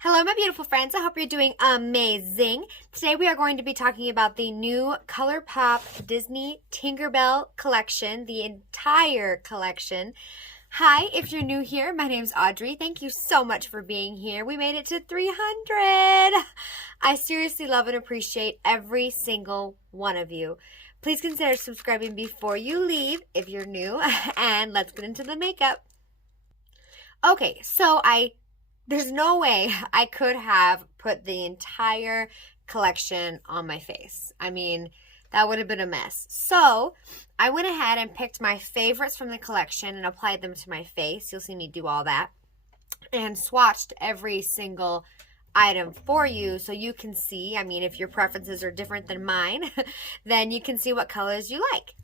Hello, my beautiful friends. I hope you're doing amazing. Today we are going to be talking about the new ColourPop Disney Tinkerbell collection, the entire collection. Hi, if you're new here, my name's Audrey. Thank you so much for being here. We made it to 300. I seriously love and appreciate every single one of you. Please consider subscribing before you leave if you're new, and let's get into the makeup. Okay, so there's no way I could have put the entire collection on my face. I mean, that would have been a mess. So I went ahead and picked my favorites from the collection and applied them to my face. You'll see me do all that. And swatched every single item for you so you can see. I mean, if your preferences are different than mine, then you can see what colors you like.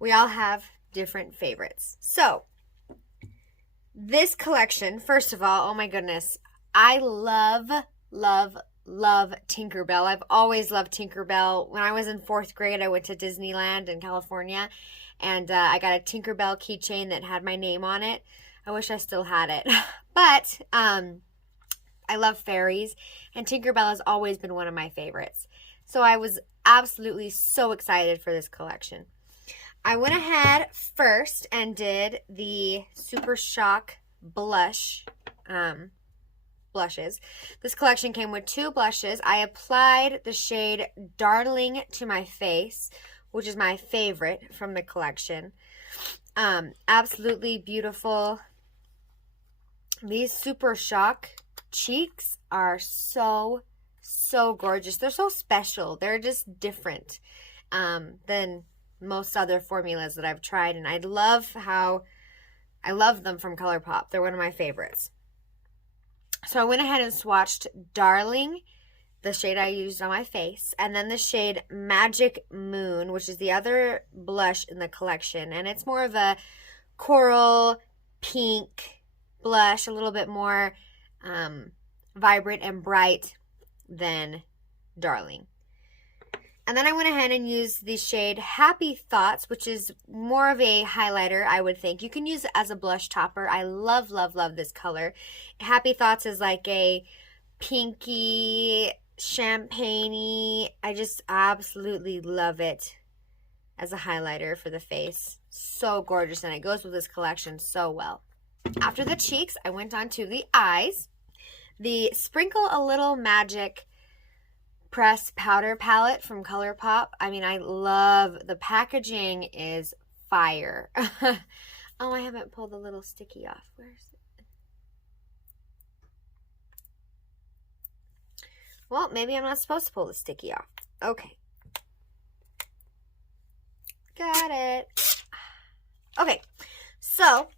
We all have different favorites. So this collection, first of all, oh my goodness, I love Tinkerbell. I've always loved Tinkerbell. When I was in 4th grade, I went to Disneyland in California, and I got a Tinkerbell keychain that had my name on it. I wish I still had it. But I love fairies, and Tinkerbell has always been one of my favorites. So I was absolutely so excited for this collection. I went ahead first and did the Super Shock blushes. This collection came with 2 blushes. I applied the shade Darling to my face, which is my favorite from the collection. Absolutely beautiful. These Super Shock cheeks are so gorgeous. They're so special. They're just different than most other formulas that I've tried, and I love them from ColourPop. They're one of my favorites. So I went ahead and swatched Darling, the shade I used on my face, and then the shade Magic Moon, which is the other blush in the collection, and it's more of a coral pink blush, a little bit more vibrant and bright than Darling. And then I went ahead and used the shade Happy Thoughts, which is more of a highlighter, I would think. You can use it as a blush topper. I love this color. Happy Thoughts is like a pinky, champagne-y. I just absolutely love it as a highlighter for the face. So gorgeous, and it goes with this collection so well. After the cheeks, I went on to the eyes. The Sprinkle a Little Magic Press Powder Palette from ColourPop. I mean, I love the packaging is fire. Oh, I haven't pulled the little sticky off. Where is it? Well, maybe I'm not supposed to pull the sticky off. Okay. Got it. Okay, so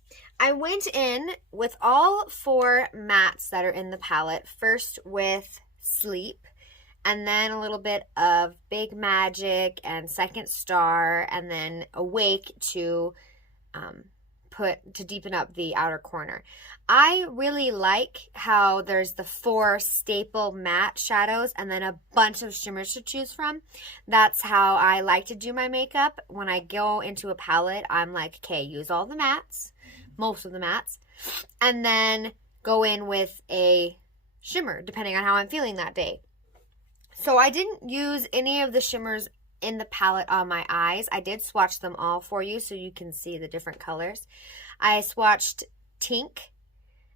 I went in with all 4 mattes that are in the palette. First with Sleep, and then a little bit of Big Magic and Second Star, and then Awake to deepen up the outer corner. I really like how there's the 4 staple matte shadows and then a bunch of shimmers to choose from. That's how I like to do my makeup. When I go into a palette, I'm like, okay, use all the mattes, most of the mattes, and then go in with a shimmer depending on how I'm feeling that day. So I didn't use any of the shimmers in the palette on my eyes. I did swatch them all for you so you can see the different colors. I swatched Tink,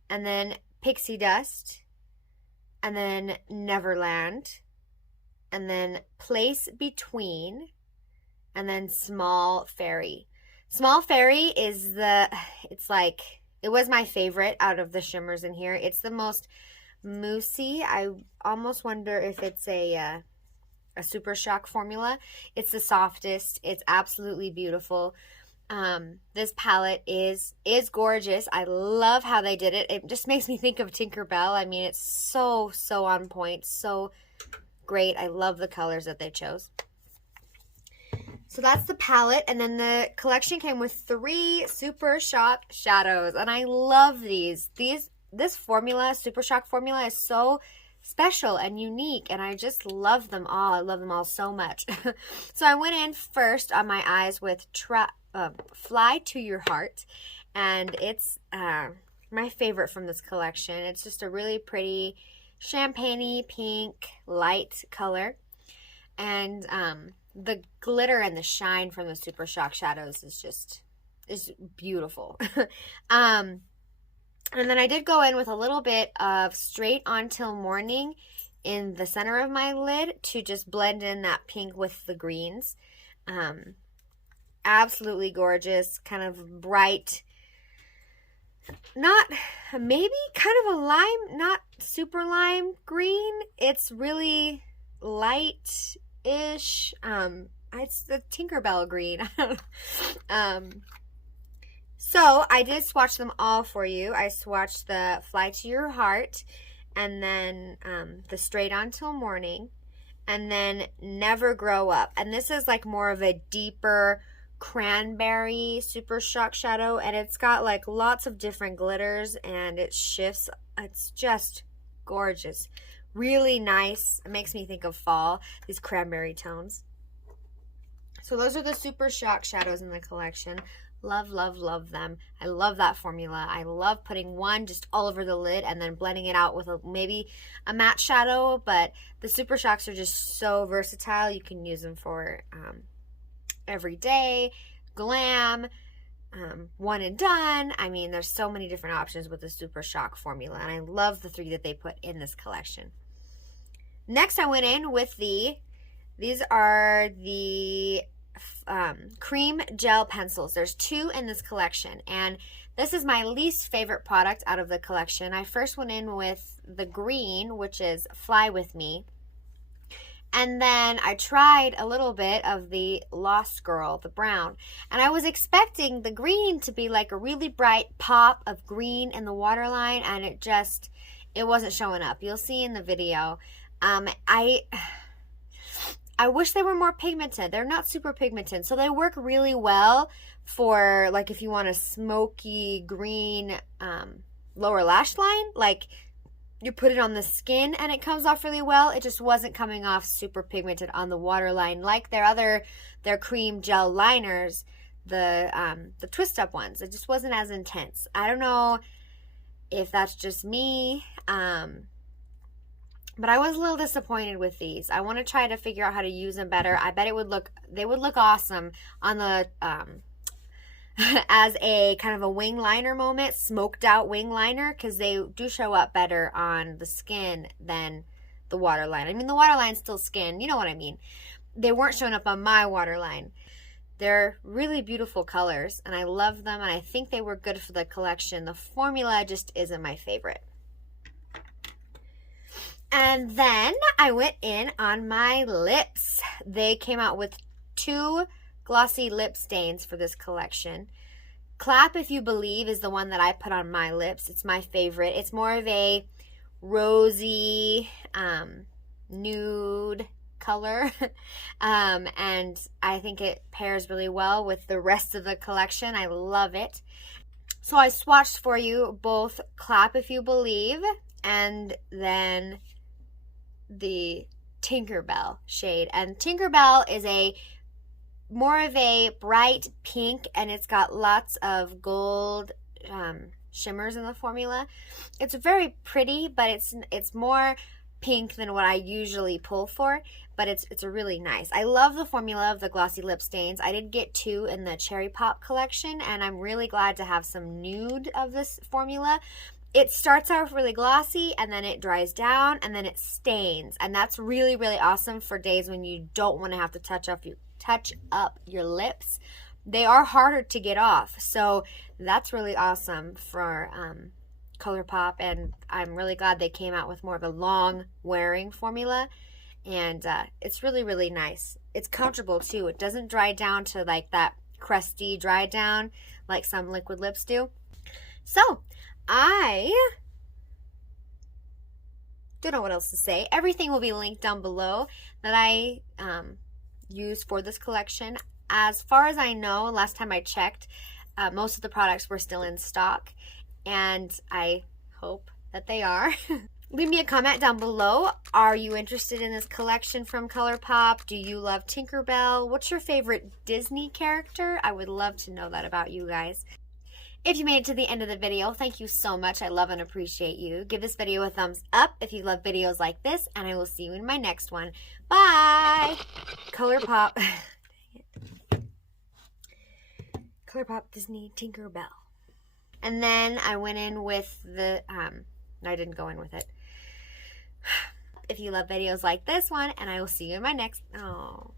and then Pixie Dust, and then Neverland, and then Place Between, and then Small Fairy. Small Fairy is it was my favorite out of the shimmers in here. It's the most moussey. I almost wonder if it's a Super Shock formula. It's the softest. It's absolutely beautiful. This palette is gorgeous. I love how they did it. It just makes me think of Tinkerbell. I mean, it's so on point, so great. I love the colors that they chose. So that's the palette, and then the collection came with 3 Super Shock shadows, and I love these. This formula, Super Shock formula, is so special and unique, and I just love them all. I love them all so much. So I went in first on my eyes with Fly to Your Heart, and it's my favorite from this collection. It's just a really pretty champagne-y pink light color. And the glitter and the shine from the Super Shock shadows is beautiful. And then I did go in with a little bit of Straight On Till Morning in the center of my lid to just blend in that pink with the greens. Absolutely gorgeous, kind of bright, not, maybe kind of a lime, not super lime green. It's really light-ish. It's the Tinkerbell green. So I did swatch them all for you. I swatched the Fly to Your Heart, and then the Straight On Till Morning, and then Never Grow Up. And this is like more of a deeper cranberry Super Shock shadow, and it's got like lots of different glitters, and it shifts. It's just gorgeous. Really nice. It makes me think of fall, these cranberry tones. So those are the Super Shock shadows in the collection. Love, love, love them. I love that formula. I love putting one just all over the lid and then blending it out with maybe a matte shadow, but the Super Shocks are just so versatile. You can use them for every day, glam, one and done. I mean, there's so many different options with the Super Shock formula, and I love the 3 that they put in this collection. Next, I went in with these are the cream gel pencils. There's 2 in this collection, and this is my least favorite product out of the collection. I first went in with the green, which is Fly With Me, and then I tried a little bit of the Lost Girl, the brown, and I was expecting the green to be like a really bright pop of green in the waterline, and it wasn't showing up. You'll see in the video. I wish they were more pigmented. They're not super pigmented, so they work really well for like if you want a smoky green lower lash line. Like you put it on the skin and it comes off really well. It just wasn't coming off super pigmented on the waterline like their cream gel liners, the twist up ones. It just wasn't as intense. I don't know if that's just me. But I was a little disappointed with these. I want to try to figure out how to use them better. I bet they would look awesome on the as a kind of a wing liner moment, smoked out wing liner, because they do show up better on the skin than the waterline. I mean, the waterline's still skin, you know what I mean. They weren't showing up on my waterline. They're really beautiful colors, and I love them, and I think they were good for the collection. The formula just isn't my favorite. And then I went in on my lips. They came out with 2 Glossy Lip Stains for this collection. Clap If You Believe is the one that I put on my lips. It's my favorite. It's more of a rosy, nude color. And I think it pairs really well with the rest of the collection. I love it. So I swatched for you both Clap If You Believe and then the Tinkerbell shade. And Tinkerbell is more of a bright pink, and it's got lots of gold shimmers in the formula. It's very pretty, but it's more pink than what I usually pull for, but it's a really nice. I love the formula of the Glossy Lip Stains. I did get 2 in the Cherry Pop collection, and I'm really glad to have some nude of this formula. It starts off really glossy, and then it dries down, and then it stains. And that's really, really awesome for days when you don't want to have to touch up your lips. They are harder to get off, so that's really awesome for ColourPop, and I'm really glad they came out with more of a long wearing formula, and it's really, really nice. It's comfortable too. It doesn't dry down to like that crusty dry down like some liquid lips do. So I don't know what else to say. Everything will be linked down below that I used for this collection. As far as I know, last time I checked, most of the products were still in stock, and I hope that they are. Leave me a comment down below. Are you interested in this collection from ColourPop? Do you love Tinkerbell? What's your favorite Disney character? I would love to know that about you guys. If you made it to the end of the video, thank you so much. I love and appreciate you. Give this video a thumbs up if you love videos like this, and I will see you in my next one. Bye! ColourPop. ColourPop Disney Tinkerbell. And then I went in with the, I didn't go in with it. If you love videos like this one, and I will see you in my next, oh.